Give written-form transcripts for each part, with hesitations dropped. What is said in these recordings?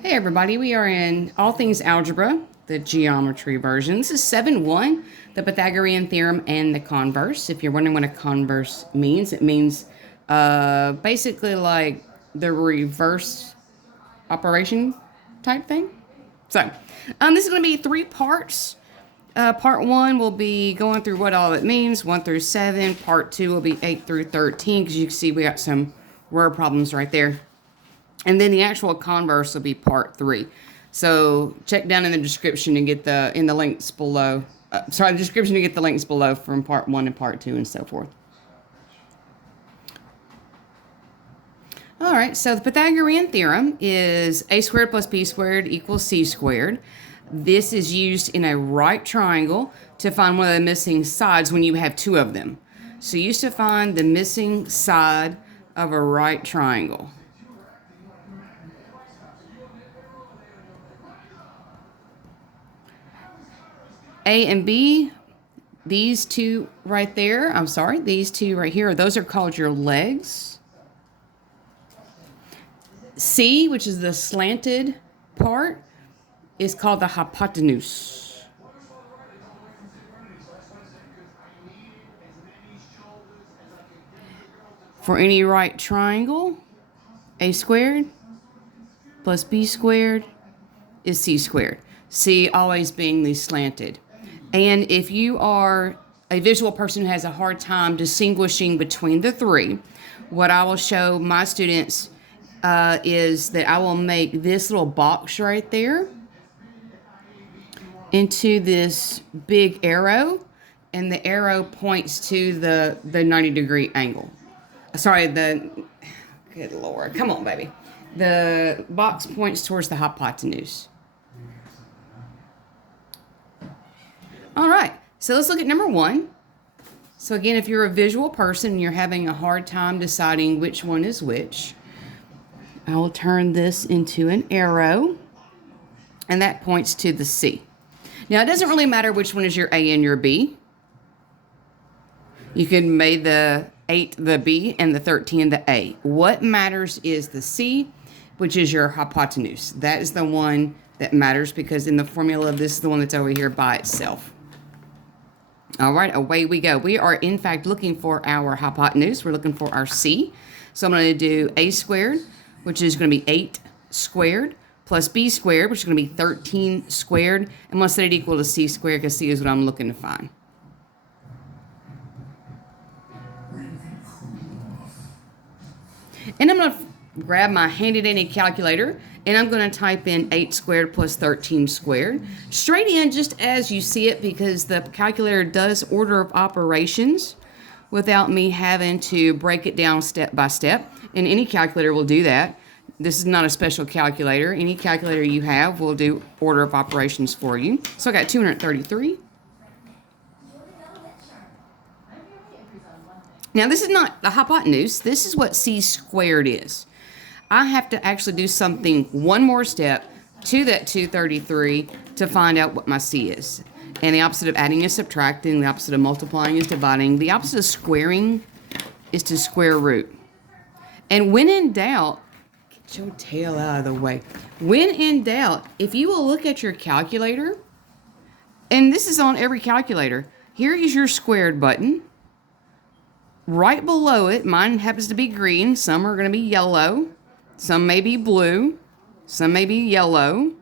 Hey everybody, we are in all things algebra, the geometry version. This is 7-1, the Pythagorean Theorem and the Converse. If you're wondering what a converse means, it means basically like the reverse operation type thing. So, this is going to be 3 parts. Part 1 will be going through what all it means, 1 through 7. Part 2 will be 8 through 13, because you can see we got some word problems right there. And then the actual converse will be part 3. So check down in the description and get the links below. The description to get the links below from part 1 and part 2 and so forth. All right, so the Pythagorean theorem is a squared plus b squared equals c squared. This is used in a right triangle to find one of the missing sides when you have 2 of them. So you used to find the missing side of a right triangle. A and B, these two right there, these two right here, those are called your legs. C, which is the slanted part, is called the hypotenuse. For any right triangle, a squared plus b squared is c squared. C always being the slanted. And if you are a visual person who has a hard time distinguishing between the 3, what I will show my students is that I will make this little box right there into this big arrow, and the arrow points to the 90-degree angle. Good Lord, come on, baby. The box points towards the hypotenuse. All right, so let's look at number 1. So again, if you're a visual person and you're having a hard time deciding which one is which, I'll turn this into an arrow, and that points to the C. Now, it doesn't really matter which one is your A and your B. You can make the 8 the B and the 13 the A. What matters is the C, which is your hypotenuse. That is the one that matters, because in the formula, this is the one that's over here by itself. All right, away we go. We are, in fact, looking for our hypotenuse. We're looking for our C. So I'm going to do A squared, which is going to be 8 squared, plus B squared, which is going to be 13 squared. And I'm going to set it equal to C squared, because C is what I'm looking to find. And I'm going to grab my handy-dandy calculator, and I'm going to type in 8 squared plus 13 squared. Straight in, just as you see it, because the calculator does order of operations without me having to break it down step by step. And any calculator will do that. This is not a special calculator. Any calculator you have will do order of operations for you. So I got 233. Now, this is not the hypotenuse. This is what c squared is. I have to actually do something one more step to that 233 to find out what my c is. And the opposite of adding is subtracting. The opposite of multiplying is dividing. The opposite of squaring is to square root. And when in doubt, get your tail out of the way. When in doubt, if you will look at your calculator, and this is on every calculator, here is your squared button. Right below it, mine happens to be green. Some are going to be yellow. Some may be blue. Some may be yellow.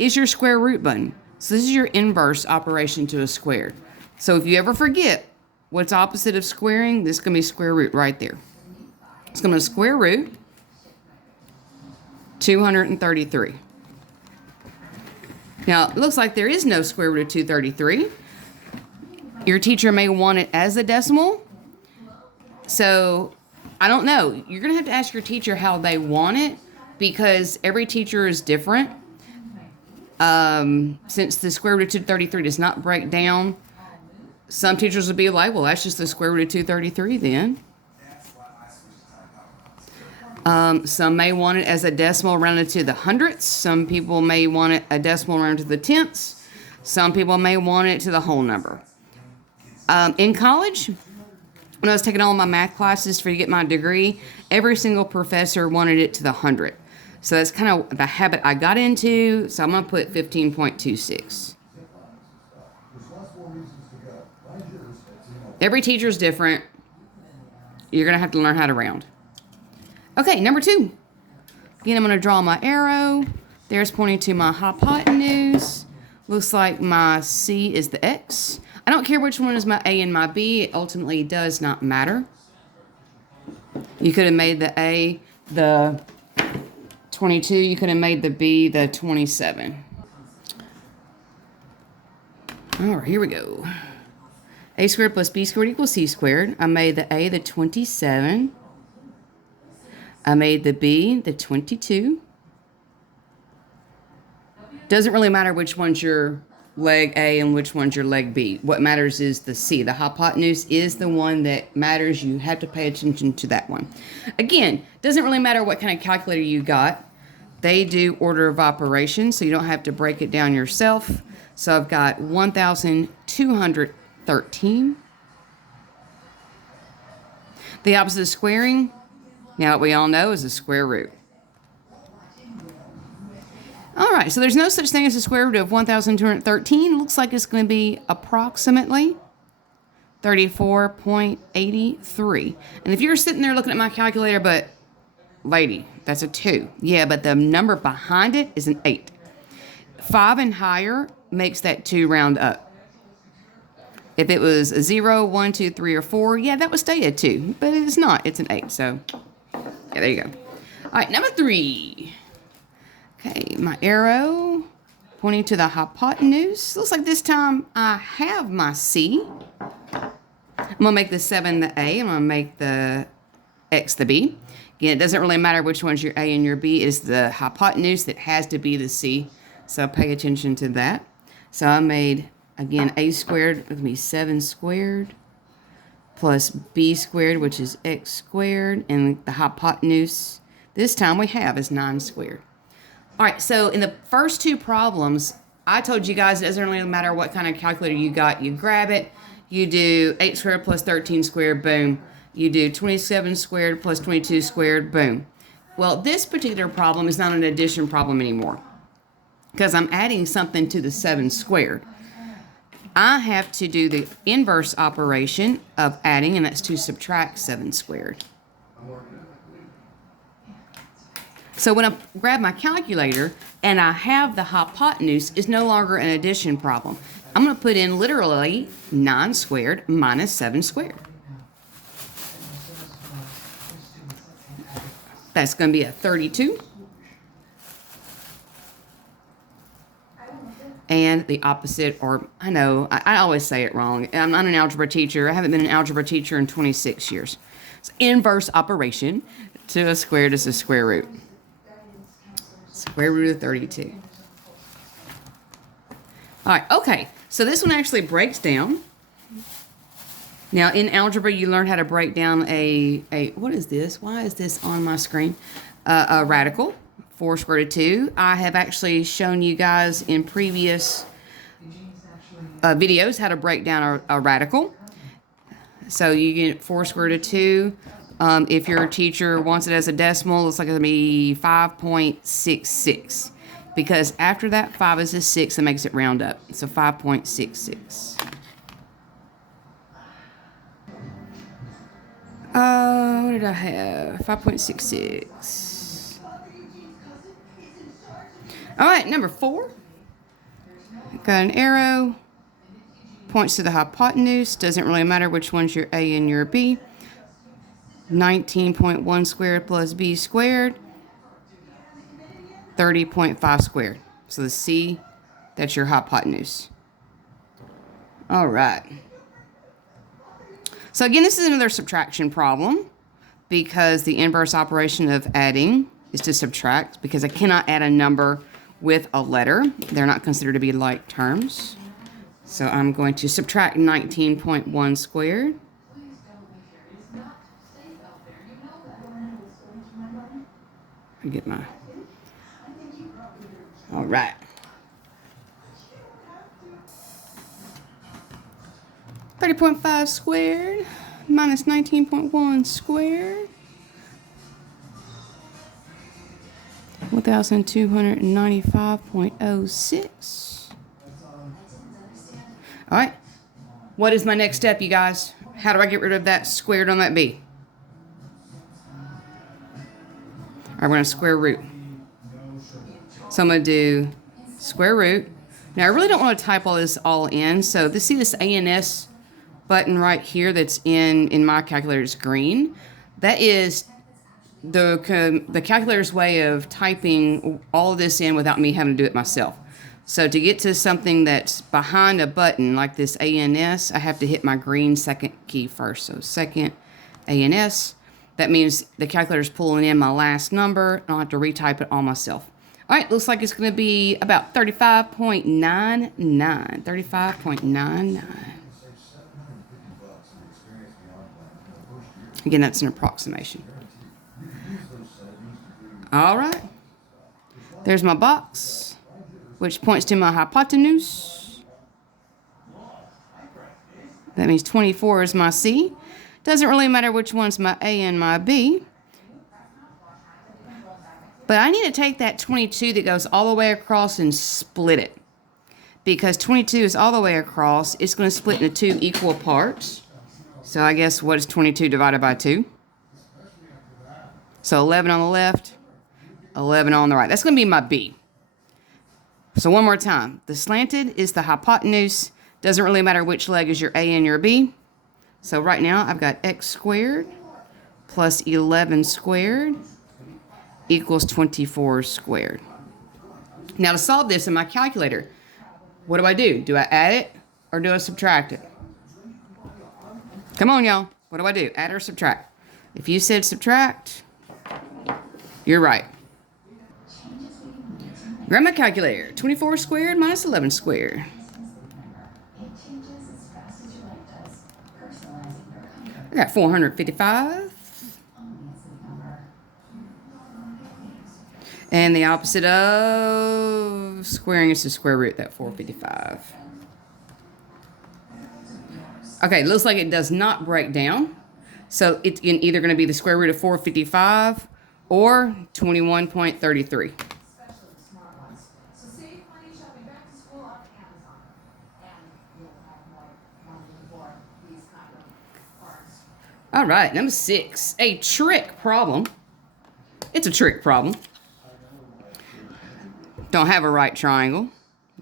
Is your square root button. So this is your inverse operation to a squared. So if you ever forget what's opposite of squaring, this is going to be square root right there. It's going to square root 233. Now, it looks like there is no square root of 233. Your teacher may want it as a decimal. So, I don't know. You're going to have to ask your teacher how they want it, because every teacher is different. Since the square root of 233 does not break down, some teachers will be like, well, that's just the square root of 233 then. Some may want it as a decimal rounded to the hundredths. Some people may want it a decimal rounded to the tenths. Some people may want it to the whole number. In college, when I was taking all my math classes to get my degree, every single professor wanted it to the 100. So that's kind of the habit I got into. So I'm going to put 15.26. Every teacher is different. You're going to have to learn how to round. Okay, number 2. Again, I'm going to draw my arrow. There's pointing to my hypotenuse. Looks like my C is the X. I don't care which one is my A and my B. It ultimately does not matter. You could have made the A the 22. You could have made the B the 27. All right, here we go. A squared plus B squared equals C squared. I made the A the 27. I made the B the 22. Doesn't really matter which one's your leg A and which one's your leg B. What matters is the C. The hypotenuse is the one that matters. You have to pay attention to that one. Again, doesn't really matter what kind of calculator you got. They do order of operations, so you don't have to break it down yourself. So I've got 1,213. The opposite of squaring, now that we all know, is a square root. All right, so there's no such thing as a square root of 1,213. Looks like it's going to be approximately 34.83. And if you're sitting there looking at my calculator, but lady, that's a 2. Yeah, but the number behind it is an 8. 5 and higher makes that 2 round up. If it was a 0, 1, 2, 3, or 4, yeah, that would stay a 2. But it's not. It's an 8. So, yeah, there you go. All right, number 3. Okay, my arrow pointing to the hypotenuse. Looks like this time I have my C. I'm going to make the 7 the A. I'm going to make the X the B. Again, it doesn't really matter which one's your A and your B. It's the hypotenuse that has to be the C. So pay attention to that. So I made, again, A squared with me 7 squared plus B squared, which is X squared. And the hypotenuse this time we have is 9 squared. All right, so in the first 2 problems, I told you guys it doesn't really matter what kind of calculator you got. You grab it, you do 8 squared plus 13 squared, boom. You do 27 squared plus 22 squared, boom. Well, this particular problem is not an addition problem anymore because I'm adding something to the 7 squared. I have to do the inverse operation of adding, and that's to subtract 7 squared. So when I grab my calculator and I have the hypotenuse, it's no longer an addition problem. I'm going to put in literally 9 squared minus 7 squared. That's going to be a 32. And the opposite, or I know, I always say it wrong. I'm not an algebra teacher. I haven't been an algebra teacher in 26 years. It's inverse operation to a squared is a square root. Square root of 32. All right, okay. So this one actually breaks down. Now, in algebra, you learn how to break down what is this? Why is this on my screen? A radical, 4 squared root of 2. I have actually shown you guys in previous videos how to break down a radical. So you get 4 squared root of 2. If your teacher wants it as a decimal, it's like going to be 5.66. Because after that, 5 is a 6, that makes it round up. So 5.66. What did I have? 5.66. All right, number 4. Got an arrow. Points to the hypotenuse. Doesn't really matter which one's your A and your B. 19.1 squared plus B squared. 30.5 squared. So the C, that's your hypotenuse. All right. So again, this is another subtraction problem because the inverse operation of adding is to subtract because I cannot add a number with a letter. They're not considered to be like terms. So I'm going to subtract 19.1 squared. Get my, all right. 30.5 squared minus 19.1 squared. 2,295.06. All right. What is my next step, you guys? How do I get rid of that squared on that b? All right, we're going to square root. So I'm going to do square root. Now, I really don't want to type all this all in. So see this ANS button right here that's in my calculator is green. That is the calculator's way of typing all of this in without me having to do it myself. So to get to something that's behind a button like this ANS, I have to hit my green second key first. So second ANS. That means the calculator's pulling in my last number. I don't have to retype it all myself. All right, looks like it's going to be about 35.99. 35.99. Again, that's an approximation. All right. There's my box, which points to my hypotenuse. That means 24 is my C. Doesn't really matter which one's my A and my B. But I need to take that 22 that goes all the way across and split it. Because 22 is all the way across, it's going to split into two equal parts. So I guess what is 22 divided by 2? So 11 on the left, 11 on the right. That's going to be my B. So one more time. The slanted is the hypotenuse. Doesn't really matter which leg is your A and your B. So right now I've got x squared plus 11 squared equals 24 squared. Now to solve this in my calculator, what do? Do I add it or do I subtract it? Come on, y'all. What do I do? Add or subtract? If you said subtract, you're right. Grab my calculator. 24 squared minus 11 squared. I got 455. And the opposite of squaring is the square root, that 455. Okay, looks like it does not break down. So it's either going to be the square root of 455 or 21.33. All right, number 6, a trick problem. It's a trick problem. Don't have a right triangle.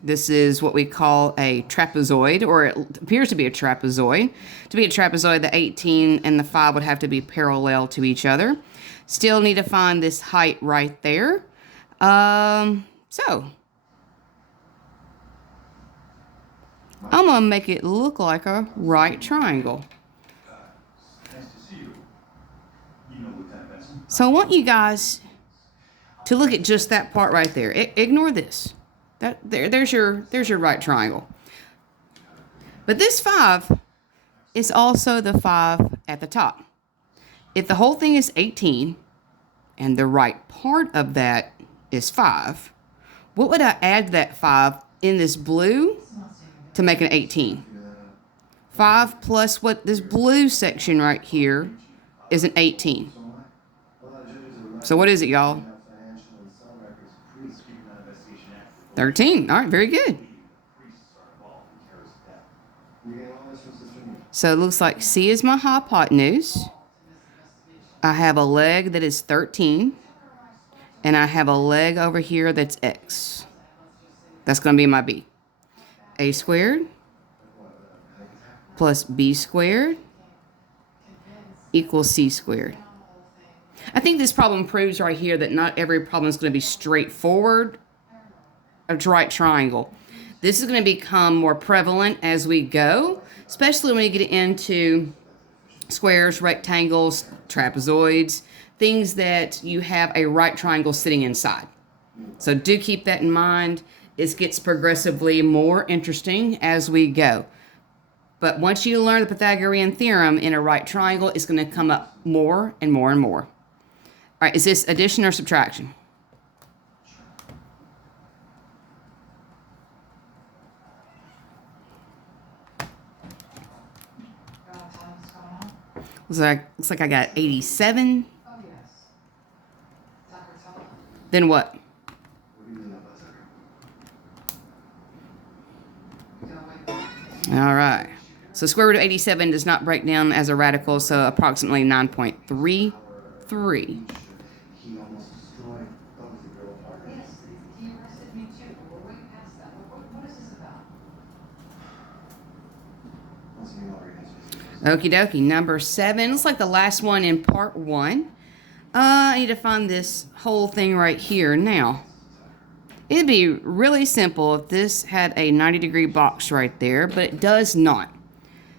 This is what we call a trapezoid, or it appears to be a trapezoid. To be a trapezoid, the 18 and the 5 would have to be parallel to each other. Still need to find this height right there. So I'm going to make it look like a right triangle. So I want you guys to look at just that part right there. Ignore this. There's your right triangle. But this 5 is also the 5 at the top. If the whole thing is 18 and the right part of that is 5, what would I add to that 5 in this blue to make an 18? 5 plus what this blue section right here is an 18. So what is it, y'all? 13. All right, very good. So it looks like C is my hypotenuse. I have a leg that is 13. And I have a leg over here that's X. That's going to be my B. A squared plus B squared equals C squared. I think this problem proves right here that not every problem is going to be straightforward. A right triangle. This is going to become more prevalent as we go, especially when we get into squares, rectangles, trapezoids, things that you have a right triangle sitting inside. So do keep that in mind. It gets progressively more interesting as we go. But once you learn the Pythagorean theorem in a right triangle, it's going to come up more and more and more. All right, is this addition or subtraction? Looks like I got 87. Then what? All right. So square root of 87 does not break down as a radical, so approximately 9.33. Okie dokie, number 7. Looks like the last one in part 1. I need to find this whole thing right here. Now, it'd be really simple if this had a 90-degree box right there, but it does not.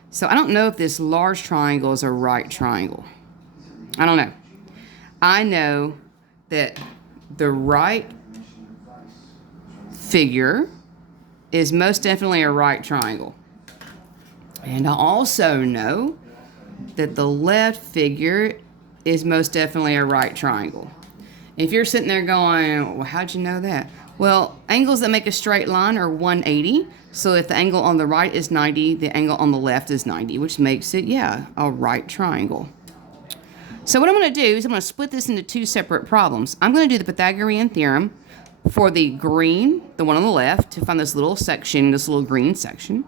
So I don't know if this large triangle is a right triangle. I don't know. I know that the right figure is most definitely a right triangle. And I also know that the left figure is most definitely a right triangle. If you're sitting there going, well, how'd you know that? Well, angles that make a straight line are 180. So if the angle on the right is 90, the angle on the left is 90, which makes it, yeah, a right triangle. So what I'm going to do is I'm going to split this into 2 separate problems. I'm going to do the Pythagorean theorem for the green, the one on the left, to find this little section, this little green section.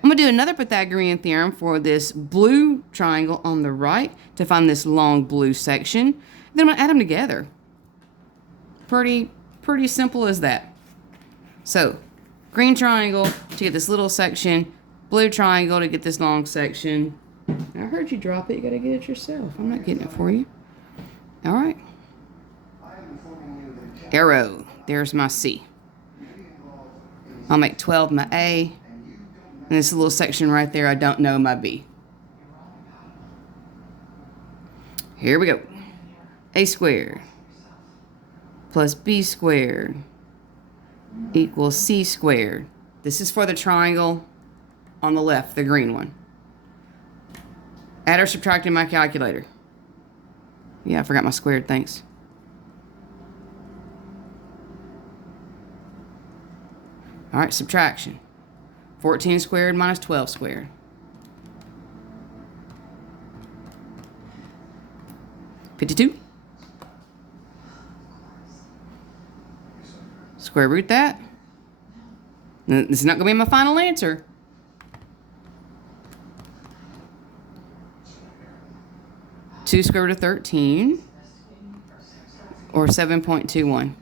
I'm going to do another Pythagorean theorem for this blue triangle on the right to find this long blue section. Then I'm going to add them together. Pretty simple as that. So, green triangle to get this little section, blue triangle to get this long section. I heard you drop it. You got to get it yourself. I'm not getting it for you. All right. Arrow. There's my C. I'll make 12 my A. And this little section right there, I don't know my B. Here we go. A squared plus B squared equals C squared. This is for the triangle on the left, the green one. Add or subtract in my calculator. Yeah, I forgot my squared, thanks. All right, subtraction. 14 squared minus 12 squared. $52. Square root that. This is not going to be my final answer. Two square root of 13, or 7.21.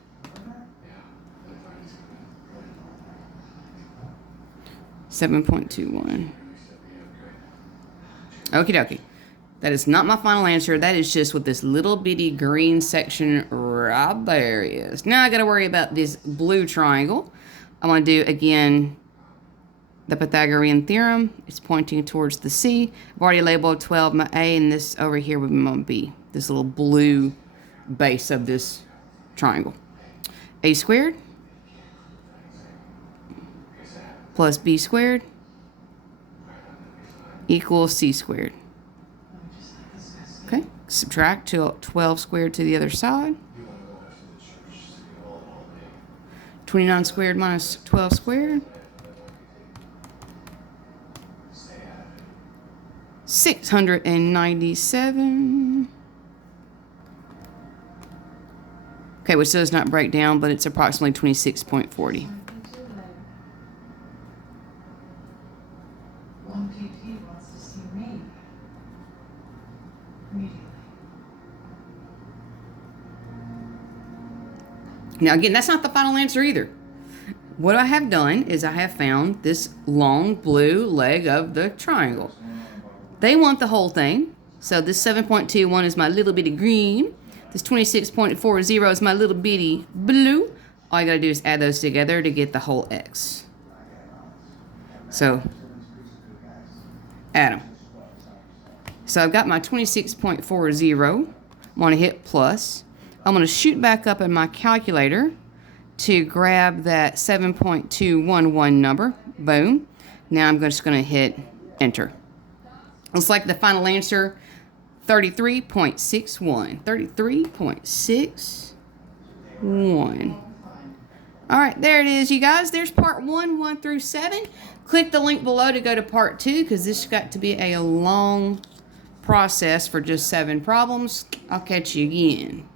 $7.21. Okie dokie. That is not my final answer. That is just what this little bitty green section right there is. Now I got to worry about this blue triangle. I want to do, again, the Pythagorean theorem. It's pointing towards the C. I've already labeled 12 my A, and this over here would be my B. This little blue base of this triangle. A squared plus B squared equals C squared. Okay, subtract 12 squared to the other side. 29 squared minus 12 squared. 697. Okay, which does not break down, but it's approximately 26.40. Now again, that's not the final answer either. What I have done is I have found this long blue leg of the triangle. They want the whole thing. So this 7.21 is my little bitty green. This 26.40 is my little bitty blue. All you gotta do is add those together to get the whole X. So, add them. So I've got my 26.40. I'm gonna hit plus. I'm going to shoot back up in my calculator to grab that 7.211 number. Boom. Now I'm just going to hit enter. Looks like the final answer, 33.61. 33.61. All right, there it is, you guys. There's part 1 through 7. Click the link below to go to part 2 because this got to be a long process for just 7 problems. I'll catch you again.